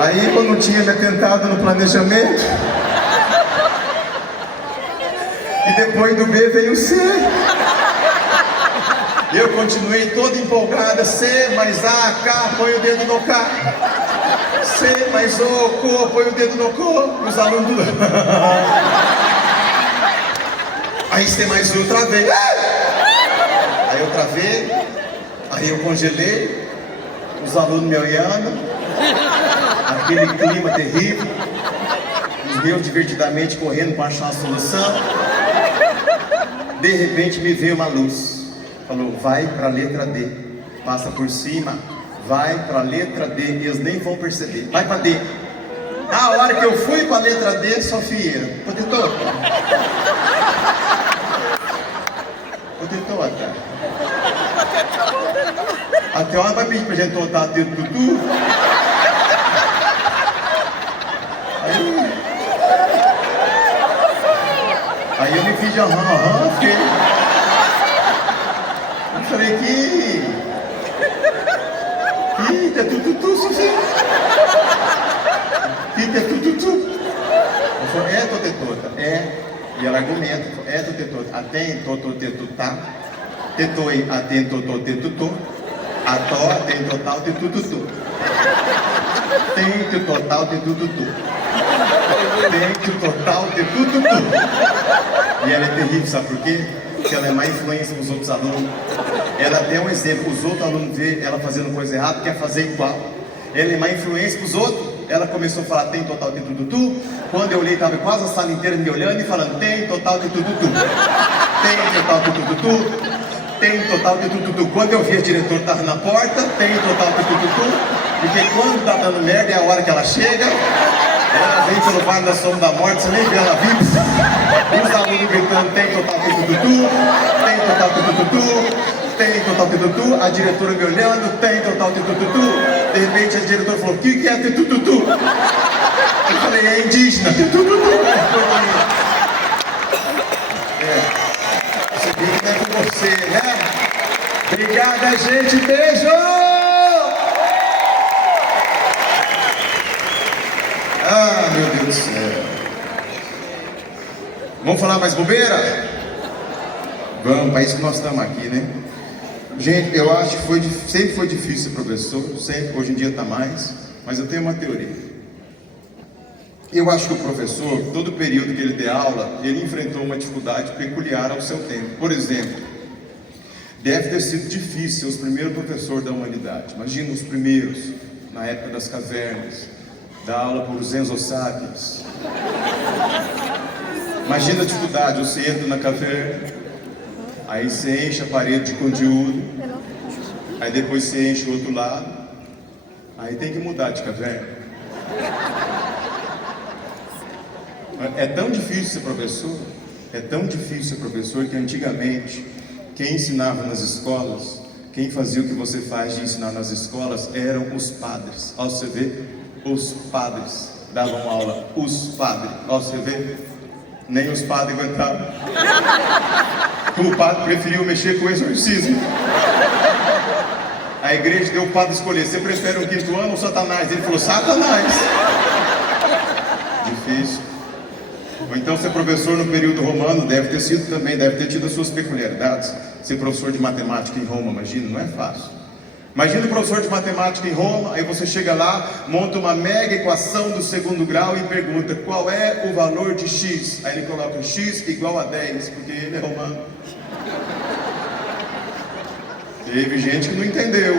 Aí eu não tinha me atentado no planejamento. E depois do B veio o C. Eu continuei toda empolgada. C mais A, K, põe o dedo no K. C mais O, CO, põe o dedo no CO. E os alunos... Aí C mais U, eu travei. Aí eu travei. Aí eu congelei. Os alunos me olhando. Aquele clima terrível. Os meus divertidamente correndo para achar a solução. De repente me veio uma luz. Falou, vai para a letra D. Passa por cima. Vai para a letra D. Eles nem vão perceber. Vai para D. Na hora que eu fui para a letra D, Sofia, protetor. Protetor, até. Até hora vai pedir pra gente botar dentro do tudo. Aí eu me fiz de aham, fiquei. Eu falei que é tudo, Sofia. Que é tudo. Eu falei, é, totetota, é. E ela argumenta, é, totetota, atento, totetutá, tetoi, atento, totetutô, ató, tem total, tetututu. Tem total, tetututu. Tem total, tetututu. E ela é terrível, sabe por quê? Porque ela é má influência para os outros alunos. Ela tem um exemplo, os outros alunos vê ela fazendo coisa errada, quer fazer igual. Ela é má influência para os outros. Ela começou a falar, tem total, tem tudo. Quando eu olhei, estava quase a sala inteira me olhando e falando, tem total, tem tudo. Tem total, tem tudo. Tem total, tem tudo. Quando eu vi a diretora estava na porta, tem total, tem tudo. Porque quando está dando merda é a hora que ela chega. Ela vem pelo vale da sombra da morte, você nem vê ela viva. E os alunos gritando, tem total, tem tudo. Tem total, tem tudo. Tem total, tem tudo. A diretora me olhando, tem total, tem tudo. De repente a diretora falou, o que é ter tudo? Eu falei, é indígena, tem tudo. Você viu que não é com você, né? Obrigada, gente, beijo! Ah, meu Deus do céu. Vamos falar mais bobeira? Vamos, para isso que nós estamos aqui, né? Gente, eu acho que sempre foi difícil ser professor, sempre, hoje em dia está mais, mas eu tenho uma teoria. Eu acho que o professor, todo período que ele dê aula, ele enfrentou uma dificuldade peculiar ao seu tempo. Por exemplo, deve ter sido difícil ser os primeiros professores da humanidade. Imagina os primeiros, na época das cavernas, dar aula para os Enzo Sapiens. Imagina a dificuldade, você entra na caverna, aí você enche a parede de conteúdo, aí depois você enche o outro lado, aí tem que mudar de caverna. É tão difícil ser professor, que antigamente, quem ensinava nas escolas, quem fazia o que você faz de ensinar nas escolas, eram os padres. Ó, você vê, os padres davam aula, os padres, ó, você vê, nem os padres aguentavam. O padre preferiu mexer com o exorcismo. A igreja deu o padre escolher, você prefere o quinto ano ou Satanás? Ele falou, Satanás. Difícil. Ou então ser professor no período romano deve ter sido também, deve ter tido as suas peculiaridades. Ser professor de matemática em Roma, imagina, não é fácil. Imagina o professor de matemática em Roma, aí você chega lá, monta uma mega equação do segundo grau e pergunta qual é o valor de x. Aí ele coloca x igual a 10, porque ele é romano. Teve gente que não entendeu.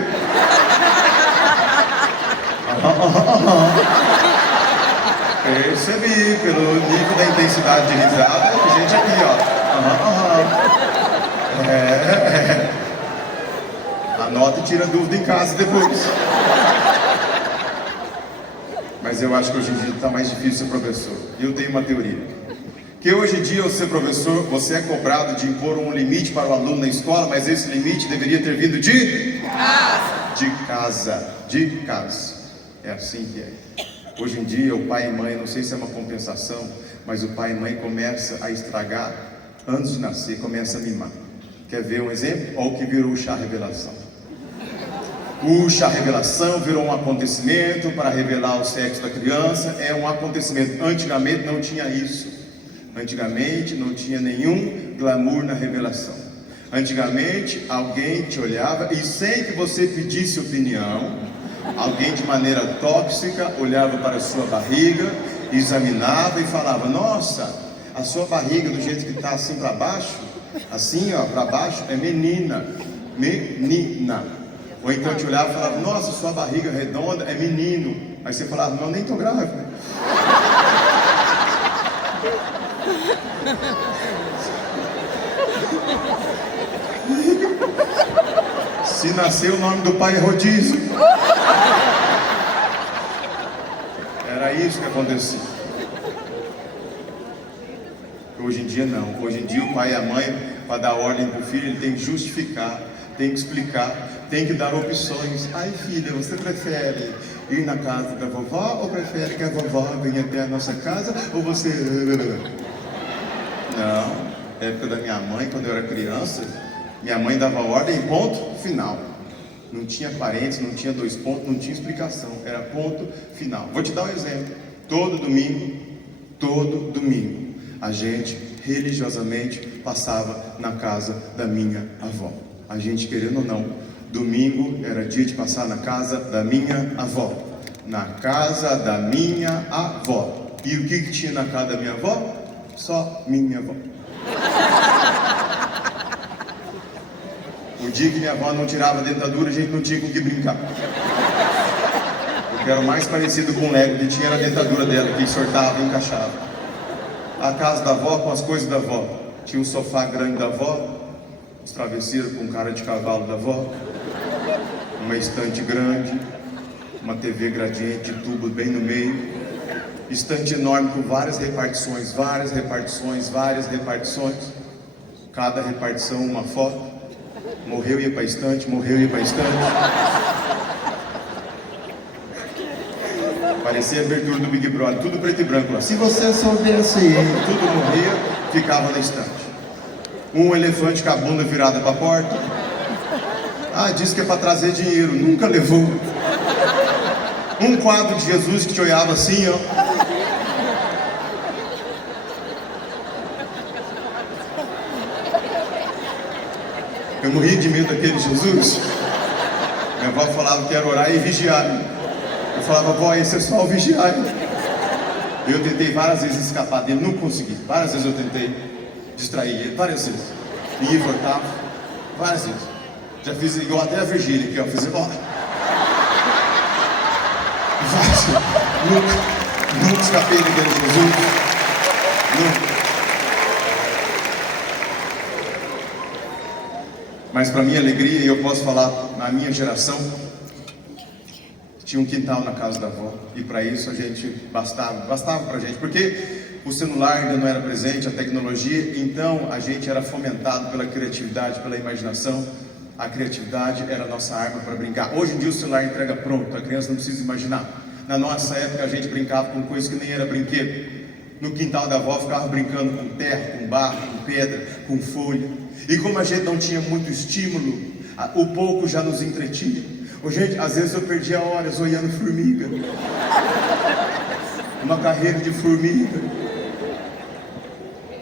Percebi pelo nível da intensidade de risada, tem gente aqui, ó. Anota e tira dúvida em casa depois. Mas eu acho que hoje em dia está mais difícil ser professor. E eu tenho uma teoria. Que hoje em dia, ao ser professor, você é cobrado de impor um limite para o aluno na escola, mas esse limite deveria ter vindo de casa. De casa. É assim que é. Hoje em dia, o pai e mãe, não sei se é uma compensação, mas o pai e mãe começa a estragar antes de nascer, começa a mimar. Quer ver um exemplo? Olha o que virou o chá revelação. O chá revelação virou um acontecimento para revelar o sexo da criança, é um acontecimento. Antigamente não tinha isso. Antigamente não tinha nenhum glamour na revelação. Antigamente alguém te olhava e sem que você pedisse opinião, alguém de maneira tóxica olhava para a sua barriga, examinava e falava: nossa, a sua barriga do jeito que está assim para baixo, assim ó, para baixo é menina, menina. Ou então te olhava e falava: nossa, sua barriga redonda é menino. Aí você falava: não, nem tô grávida. Se nascer, o nome do pai é rodízio. Era isso que acontecia. Hoje em dia não. Hoje em dia o pai e a mãe, para dar ordem para o filho, ele tem que justificar, tem que explicar, tem que dar opções. Ai filha, você prefere ir na casa da vovó ou prefere que a vovó venha até a nossa casa? Ou você... Não, na época da minha mãe, quando eu era criança, minha mãe dava ordem, ponto, final. Não tinha parentes, não tinha dois pontos, não tinha explicação, era ponto, final. Vou te dar um exemplo. Todo domingo, a gente religiosamente passava na casa da minha avó. A gente, querendo ou não, domingo era dia de passar na casa da minha avó. Na casa da minha avó. E o que tinha na casa da minha avó? Só minha avó. O dia que minha avó não tirava a dentadura, a gente não tinha com o que brincar. O que era o mais parecido com o Lego que tinha era a dentadura dela, que sortava e encaixava. A casa da avó com as coisas da avó. Tinha um sofá grande da avó, os travesseiros com cara de cavalo da avó, uma estante grande, uma TV gradiente de tubo bem no meio, estante enorme com várias repartições, cada repartição uma foto. Morreu, ia para a estante, morreu, ia para a estante. Parecia a abertura do Big Brother, tudo preto e branco lá. Se você soubesse, tudo morria, ficava na estante. Um elefante com a bunda virada para a porta. Ah, disse que é para trazer dinheiro, nunca levou. Um quadro de Jesus que te olhava assim, ó. Eu morri de medo daquele Jesus. Minha avó falava que era orar e vigiar. Eu falava: vó, esse é só o vigiar. Eu tentei várias vezes escapar dele, não consegui. Várias vezes eu tentei distrair ele, várias vezes. E voltava, várias vezes. Já fiz igual até a Virgília, que eu fiz embora. Várias vezes. Nunca escapei daquele Jesus. Nunca. Mas para minha alegria, e eu posso falar, na minha geração, tinha um quintal na casa da avó. E para isso a gente bastava para a gente. Porque o celular ainda não era presente, a tecnologia. Então a gente era fomentado pela criatividade, pela imaginação. A criatividade era a nossa arma para brincar. Hoje em dia o celular entrega pronto, a criança não precisa imaginar. Na nossa época a gente brincava com coisas que nem era brinquedo. No quintal da avó ficava brincando com terra, com barro, com pedra, com folha. E como a gente não tinha muito estímulo, o pouco já nos entretinha. Gente, às vezes eu perdia horas olhando formiga. Uma carreira de formiga.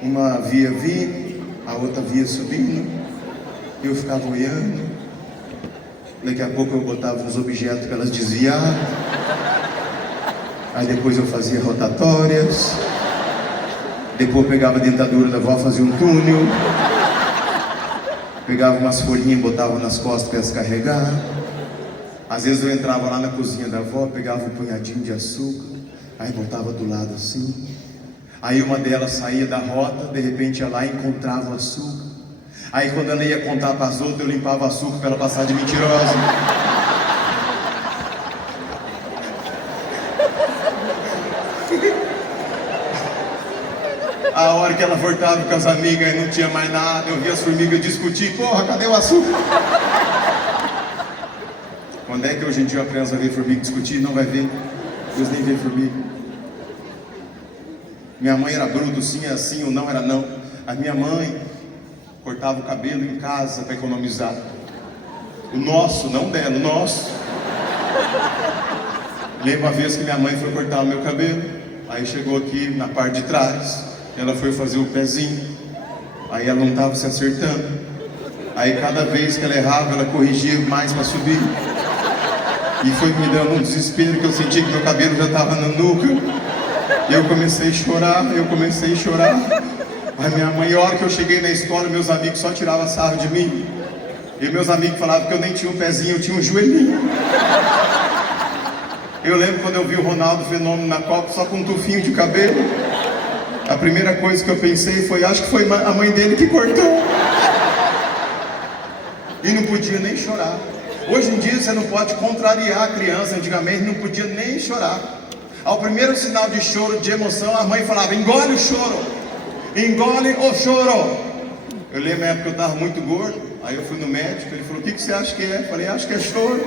Uma via vindo, a outra via subindo. Eu ficava olhando. Daqui a pouco eu botava uns objetos para elas desviar. Aí depois eu fazia rotatórias. Depois eu pegava a dentadura da avó, fazia um túnel. Pegava umas folhinhas e botava nas costas para elas carregar. Às vezes eu entrava lá na cozinha da avó, pegava um punhadinho de açúcar, aí botava do lado assim. Aí uma delas saía da rota, de repente ia lá e encontrava o açúcar. Aí quando ela ia contar para as outras, eu limpava o açúcar para ela passar de mentirosa. A hora que ela voltava com as amigas e não tinha mais nada, eu via as formigas discutir: porra, cadê o açúcar? Quando é que hoje em dia a criança vê formiga discutir? Não vai ver. Deus nem vê formiga. Minha mãe era bruta, sim era sim, ou não era não. A minha mãe cortava o cabelo em casa para economizar. O nosso, não dela, o nosso. Lembro uma vez que minha mãe foi cortar o meu cabelo. Aí chegou aqui na parte de trás. Ela foi fazer o pezinho. Aí ela não estava se acertando. Aí cada vez que ela errava, ela corrigia mais para subir. E foi me dando um desespero que eu senti que meu cabelo já estava na nuca. Eu comecei a chorar. A minha mãe, a hora que eu cheguei na escola, meus amigos só tiravam sarro de mim. E meus amigos falavam que eu nem tinha um pezinho, eu tinha um joelhinho. Eu lembro quando eu vi o Ronaldo Fenômeno na Copa só com um tufinho de cabelo. A primeira coisa que eu pensei foi, acho que foi a mãe dele que cortou. E não podia nem chorar. Hoje em dia você não pode contrariar a criança, antigamente não podia nem chorar. Ao primeiro sinal de choro, de emoção, a mãe falava, engole o choro, engole o choro. Eu lembro na época que eu estava muito gordo, aí eu fui no médico, ele falou, o que você acha que é? Eu falei, acho que é choro.